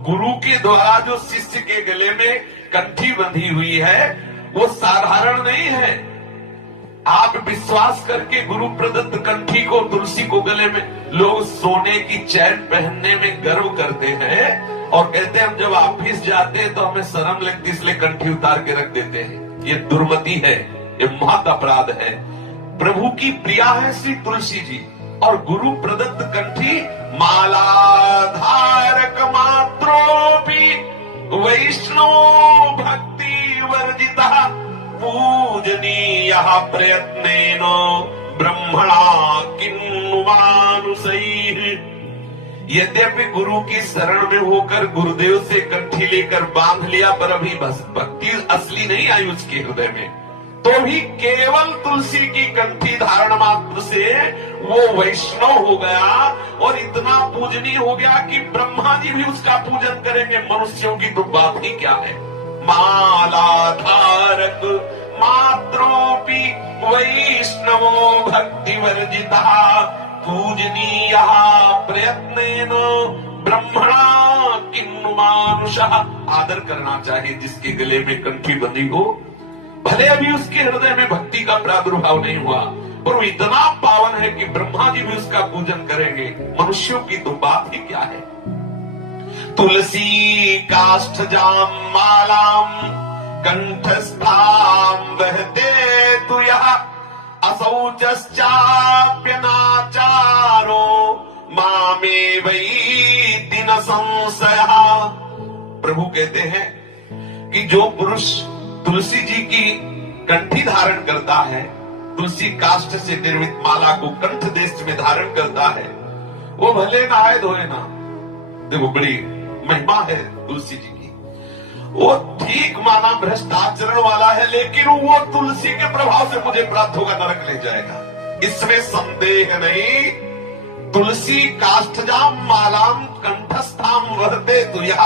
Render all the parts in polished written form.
गुरु के द्वारा जो शिष्य के गले में कंठी बंधी हुई है वो साधारण नहीं है। आप विश्वास करके गुरु प्रदत्त कंठी को, तुलसी को गले में, लोग सोने की चैन पहनने में गर्व करते हैं और कहते हैं हम जब ऑफिस जाते हैं तो हमें शर्म लगती इसलिए कंठी उतार के रख देते हैं। ये दुर्मति है, ये महत अपराध है। प्रभु की प्रिया है श्री तुलसी जी और गुरु प्रदत्त कंठी मालाधारक मात्रोपि वैष्णव भक्ति वर्जिता पूजनीय प्रयत्नेन ब्रह्मणा किन्नु मानुषैः। यद्यपि गुरु की शरण में होकर गुरुदेव से कंठी लेकर बांध लिया पर अभी बस भक्ति असली नहीं आई उसके हृदय में, तो भी केवल तुलसी की कंठी धारण मात्र से वो वैष्णव हो गया और इतना पूजनीय हो गया कि ब्रह्मा जी भी उसका पूजन करेंगे। मनुष्यों की तो बात ही क्या है। मालाधारक मात्रोपि वैष्णवो भक्ति वर्जिता पूजनीय प्रयत्नेन ब्रह्मणा किन्नु मानुषः। आदर करना चाहिए जिसके गले में कंठी बंधी हो, भले अभी उसके हृदय में भक्ति का प्रादुर्भाव नहीं हुआ पर वो इतना पावन है कि ब्रह्मा जी भी उसका पूजन करेंगे। मनुष्यों की तो बात ही क्या है। तुलसी काष्ठजाम मालाम कंठस्थाम वहते तु यः असौचश्चाप्यनाचारो मामे वैति न संशयः। प्रभु कहते हैं कि जो पुरुष तुलसी जी की कंठी धारण करता है, तुलसी काष्ठ से निर्मित माला को कंठ देश में धारण करता है, वो भले नहाए धोए ना, देखो बड़ी महिमा है तुलसी जी की। वो ठीक माना भ्रष्ट आचरण वाला है लेकिन वो तुलसी के प्रभाव से मुझे प्राप्त होगा, नरक ले जाएगा, इसमें संदेह नहीं। तुलसी काष्ठजाम मालाम कंठस्थाम वहते तु यः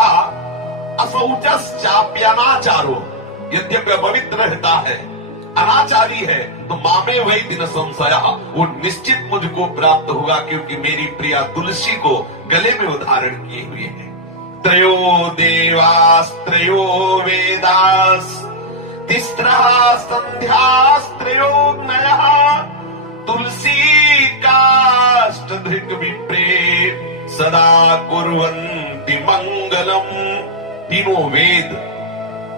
असौचश्चाप्यनाचारो। यद्यपि अपवित्र रहता है, अनाचारी है, तो मामे वही दिन संशय, वो निश्चित मुझको प्राप्त होगा क्योंकि मेरी प्रिया तुलसी को गले में उधारण किए हुए है। त्रयो देवास्त्रयो वेदास तिस्रः संध्यास्त्रयोऽग्नयः तुलसी काष्ठधृक् विप्रे सदा कुर्वन्ति मंगलम। तीनों वेद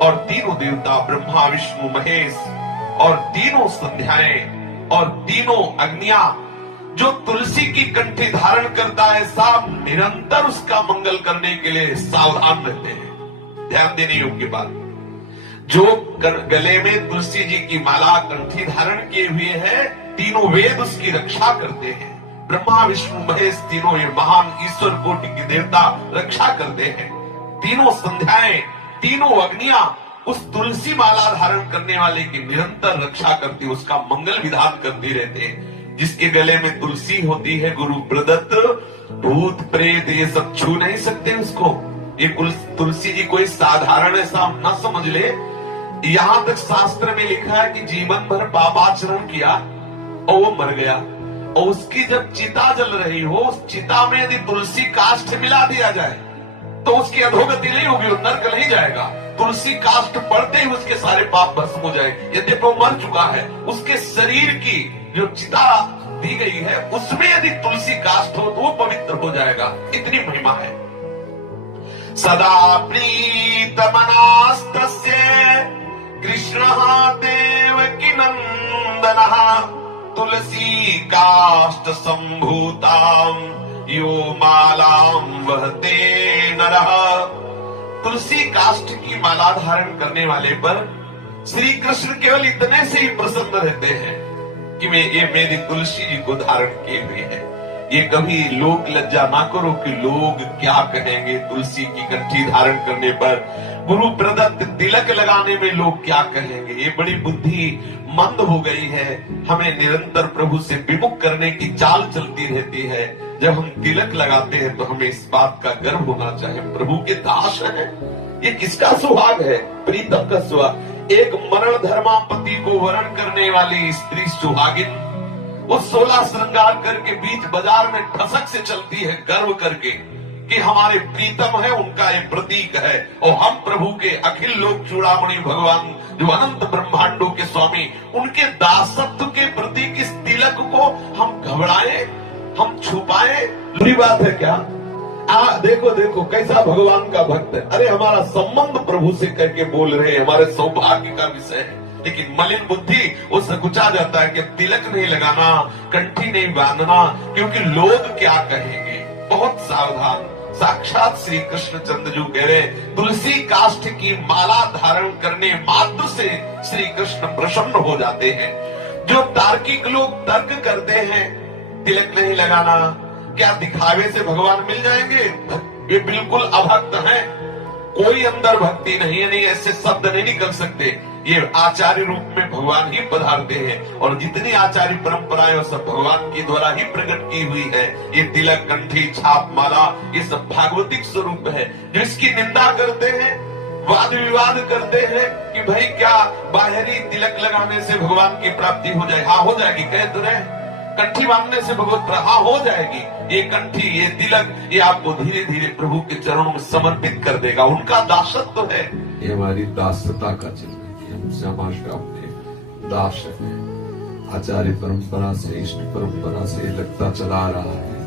और तीनों देवता ब्रह्मा विष्णु महेश और तीनों संध्याएं और तीनों अग्नियां जो तुलसी की कंठी धारण करता है सब निरंतर उसका मंगल करने के लिए सावधान रहते हैं। ध्यान देने योग्य बात, जो गले में तुलसी जी की माला कंठी धारण किए हुए है, तीनों वेद उसकी रक्षा करते हैं। ब्रह्मा विष्णु महेश तीनों ये महान ईश्वर कोटि के देवता रक्षा करते हैं। तीनों संध्याएं, तीनों अग्नियां उस तुलसी माला धारण करने वाले की निरंतर रक्षा करती, उसका मंगल विधान करती रहते हैं। जिसके गले में तुलसी होती है गुरु प्रदत्त, भूत प्रेत ये सब छू नहीं सकते उसको। ये तुलसी जी कोई साधारण ऐसा न समझ ले। यहां तक शास्त्र में लिखा है कि जीवन भर पापाचरण किया और वो मर गया और उसकी जब चिता जल रही हो, उस चिता में यदि तुलसी काष्ठ मिला दिया जाए तो उसकी अधोगति नहीं होगी, वो नरक नहीं जाएगा। तुलसी काष्ठ पड़ते ही उसके सारे पाप भस्म हो जाए। यद्यपि वो मर चुका है, उसके शरीर की जो चिता दी गई है उसमें यदि तुलसी काष्ठ हो तो वो पवित्र हो जाएगा। इतनी महिमा है। सदा प्रीतमनास्तस्य कृष्णः देवकी नंदनः तुलसी काष्ठ संभूताम यो मालाम वहते नरः। तुलसी काष्ठ की माला धारण करने वाले पर श्री कृष्ण केवल इतने से ही प्रसन्न रहते हैं कि ये मेरी तुलसी जी को धारण किए हुए है। ये कभी लोक लज्जा ना करो कि लोग क्या कहेंगे तुलसी की कंठी धारण करने पर, गुरु प्रदत्त तिलक लगाने में लोग क्या कहेंगे। ये बड़ी बुद्धि मंद हो गई है। हमें निरंतर प्रभु से विमुख करने की चाल चलती रहती है। जब हम तिलक लगाते हैं तो हमें इस बात का गर्व होना चाहिए, प्रभु के दास है। ये किसका सुहाग है? प्रीतम का सुहाग। एक मरण धर्मा पति को वरण करने वाली स्त्री सुहागिन, वो 16 श्रृंगार करके बीच बाजार में ठसक से चलती है गर्व करके कि हमारे प्रीतम है, उनका ये प्रतीक है। और हम प्रभु के अखिल लोक चूड़ामणि भगवान जो अनंत ब्रह्मांडों के स्वामी, उनके दासत्व के प्रति इस तिलक को हम घबराए, हम छुपाए, बुरी बात है क्या? देखो देखो कैसा भगवान का भक्त है। अरे हमारा संबंध प्रभु से करके बोल रहे हैं, हमारे सौभाग्य का विषय है। लेकिन मलिन बुद्धि उससे कुचा जाता है कि तिलक नहीं लगाना, कंठी नहीं बांधना, क्योंकि लोग क्या कहेंगे। बहुत सावधान। साक्षात श्री कृष्ण चंद्र कह रहे, तुलसी काष्ठ की माला धारण करने मात्र से श्री कृष्ण प्रसन्न हो जाते हैं। जो तार्किक लोग तर्क करते हैं तिलक नहीं लगाना, क्या दिखावे से भगवान मिल जाएंगे? ये बिल्कुल अभक्त हैं। कोई अंदर भक्ति नहीं है, नहीं ऐसे शब्द नहीं निकल सकते। ये आचार्य रूप में भगवान ही पधारते हैं, और जितनी आचार्य परंपराएं सब भगवान के द्वारा ही प्रकट की हुई है। ये तिलक, कंठी, छाप, माला, ये सब भागवतिक स्वरूप है। जो इसकी निंदा करते हैं, वाद विवाद करते हैं कि भाई क्या बाहरी तिलक लगाने से भगवान की प्राप्ति हो जाएगी? हाँ हो जाएगी, कह तो रहे। कंठी बांधने से भगवत हाँ हो जाएगी। ये कंठी, ये तिलक, ये आपको धीरे धीरे प्रभु के चरणों में समर्पित कर देगा। उनका दासत्व है। ये हमारी दासता का चिन्ह है। हम श्यामा श्याम के दास है। आचार्य परंपरा से, इष्ट परंपरा से लगता चला रहा है।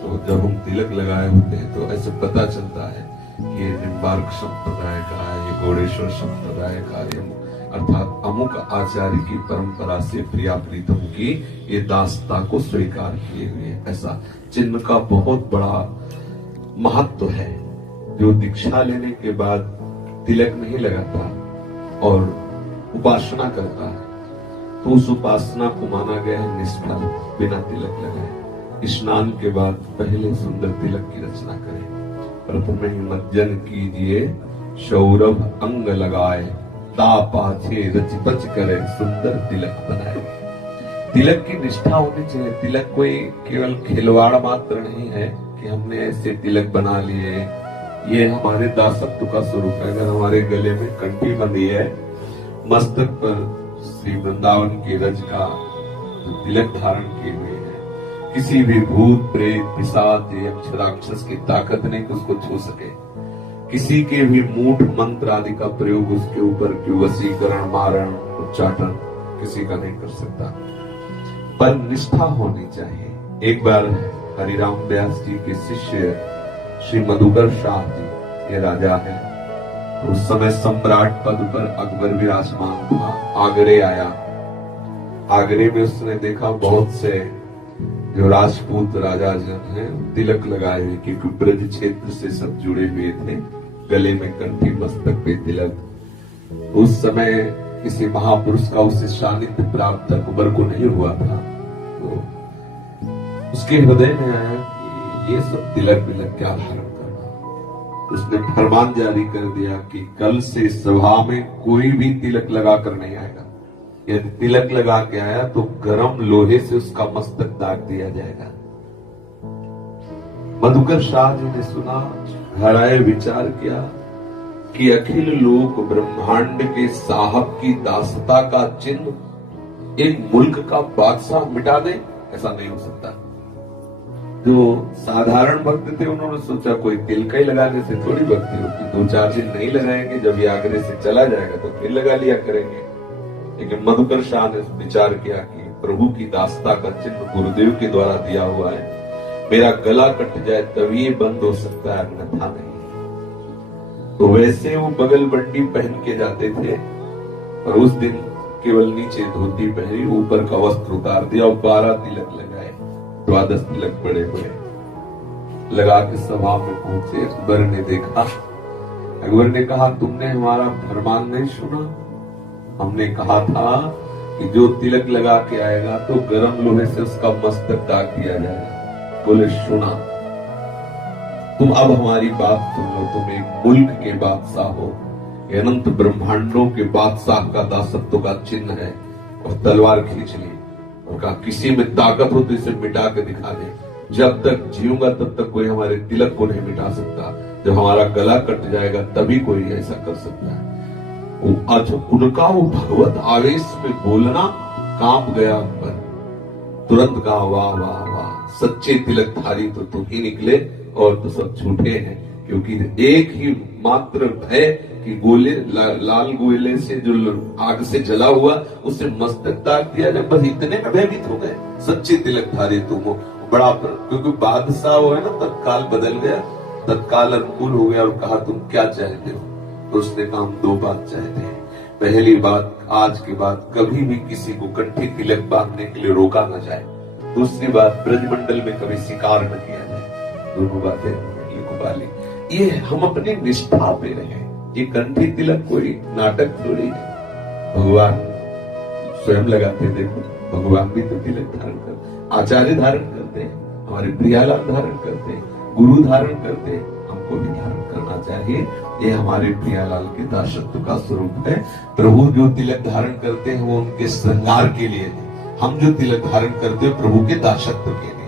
तो जब हम तिलक लगाए होते हैं तो ऐसे पता चलता है कि ये निम्बार्क संप्रदाय का है, ये गौड़ेश्वर संप्रदाय का, ये अर्थात अमुक आचार्य की परंपरा से प्रिया प्रीतम की ये दासता को स्वीकार किए हुए। ऐसा चिन्ह का बहुत बड़ा महत्व है। जो दीक्षा लेने के बाद तिलक नहीं लगाता और उपासना करता है तो उस उपासना को माना गया है निष्फल, बिना तिलक लगाए। स्नान के बाद पहले सुंदर तिलक की रचना करें। प्रथम ही मज्जन कीजिए, सौरभ अंग लगाए, ता पाछे रच बच करे, सुंदर तिलक बनाए। तिलक की निष्ठा होनी चाहिए। तिलक कोई केवल खिलवाड़ मात्र नहीं है कि हमने ऐसे तिलक बना लिए। ये हमारे दासत्व का स्वरूप है। अगर हमारे गले में कंठी बंधी है, मस्तक पर श्री वृंदावन की रज का तिलक धारण किए हुए है, किसी भी भूत प्रेत पिशाच यक्ष राक्षस की ताकत नहीं कि उसको छू सके। किसी के भी मूठ मंत्र आदि का प्रयोग उसके ऊपर की वशीकरण, मारण, उच्चाटन किसी का नहीं कर सकता। पर निष्ठा होनी चाहिए। एक बार हरिराम व्यास जी के शिष्य श्री मधुकर शाह जी, ये राजा है, उस समय सम्राट पद पर अकबर विराजमान था। आगरे आया। आगरे में उसने देखा बहुत से जो राजपूत राजा जन हैं तिलक लगाए हुए, क्योंकि ब्रज क्षेत्र से सब जुड़े हुए थे। गले में कंठी, मस्तक पे तिलक। उस समय किसी महापुरुष का उसे सानिध्य प्राप्त अकबर को नहीं हुआ था। तो उसके हृदय में आया कि ये सब तिलक विलक क्या धारण करना। उसने फरमान जारी कर दिया कि कल से सभा में कोई भी तिलक लगा कर नहीं आएगा। यदि तिलक लगा के आया तो गरम लोहे से उसका मस्तक दाग दिया जाएगा। मधुकर शाह जी ने सुना, घर आए, विचार किया कि अखिल लोक ब्रह्मांड के साहब की दासता का चिन्ह एक मुल्क का बादशाह मिटा दे, ऐसा नहीं हो सकता। जो साधारण भक्त थे उन्होंने सोचा कोई तिलक ही लगाने से थोड़ी भक्ति होगी, 2-4 दिन नहीं लगाएंगे, जब ये आगरे से चला जाएगा तो फिर लगा लिया करेंगे। लेकिन मधुकर शाह ने विचार किया कि प्रभु की दासता का चिन्ह गुरुदेव के द्वारा दिया हुआ है, मेरा गला कट जाए तभी ये बंद हो सकता है, अन्यथा नहीं। तो वैसे वो बगल बंडी पहन के जाते थे, और उस दिन केवल नीचे धोती पहनी, ऊपर का वस्त्र उतार दिया और 12 तिलक लगाए। 12 तिलक बड़े हुए लगा के सभा में पहुंचे। अकबर ने देखा। अकबर ने कहा, तुमने हमारा फरमान नहीं सुना? हमने कहा था कि जो तिलक लगा के आएगा तो गरम लोहे से उसका मस्तक दाग दिया जाएगा। बोले, सुना। तुम अब हमारी बात सुन लो। तुम एक मुल्क के बादशाह हो, अनंत ब्रह्मांडों के बादशाह का दासत्व का चिन्ह है। और तलवार खींच ली और कहा, किसी में ताकत हो तो इसे मिटा के दिखा दे। जब तक जीऊंगा तब तक कोई हमारे तिलक को नहीं मिटा सकता। जब हमारा गला कट जाएगा तभी कोई ऐसा कर सकता है। आज उनका वो भगवत आवेश में बोलना कांप गया अकबर। तुरंत कहा, वाह वाह वाह, सच्चे तिलकधारी तो तुम ही निकले, और तो सब झूठे हैं, क्योंकि एक ही मात्र है कि गोले लाल गोले से जो आग से जला हुआ उससे मस्तक दाग दिया जाए, बस इतने में भयभीत हो गए। सच्चे तिलकधारी तुम हो। बड़ा क्योंकि बादशाह वो है ना, तत्काल बदल गया, तत्काल अनुकूल हो गया और कहा तुम क्या चाहते हो? तो उसने कहा हम 2 बात चाहते हैं। पहली बात, आज के बाद कभी भी किसी को कंठी तिलक बांधने के लिए रोका न जाए। दूसरी बात, ब्रजमंडल में कभी शिकार न किया जाए। दोनों बातें लिखवाली। ये हम अपनी निष्ठा पे रहे। ये कंठी तिलक कोई नाटक थोड़ी है। भगवान स्वयं लगाते, देखो भगवान भी तो तिलक धारण करते, आचार्य धारण करते हैं, हमारे प्रियालाल धारण करते हैं, गुरु धारण करते हैं, हमको भी धारण करना चाहिए। ये हमारे प्रियालाल के दासत्व का स्वरूप है। प्रभु जो तिलक धारण करते हैं वो उनके श्रृंगार के लिए है, हम जो तिलक धारण करते हैं प्रभु के दासत्व के लिए।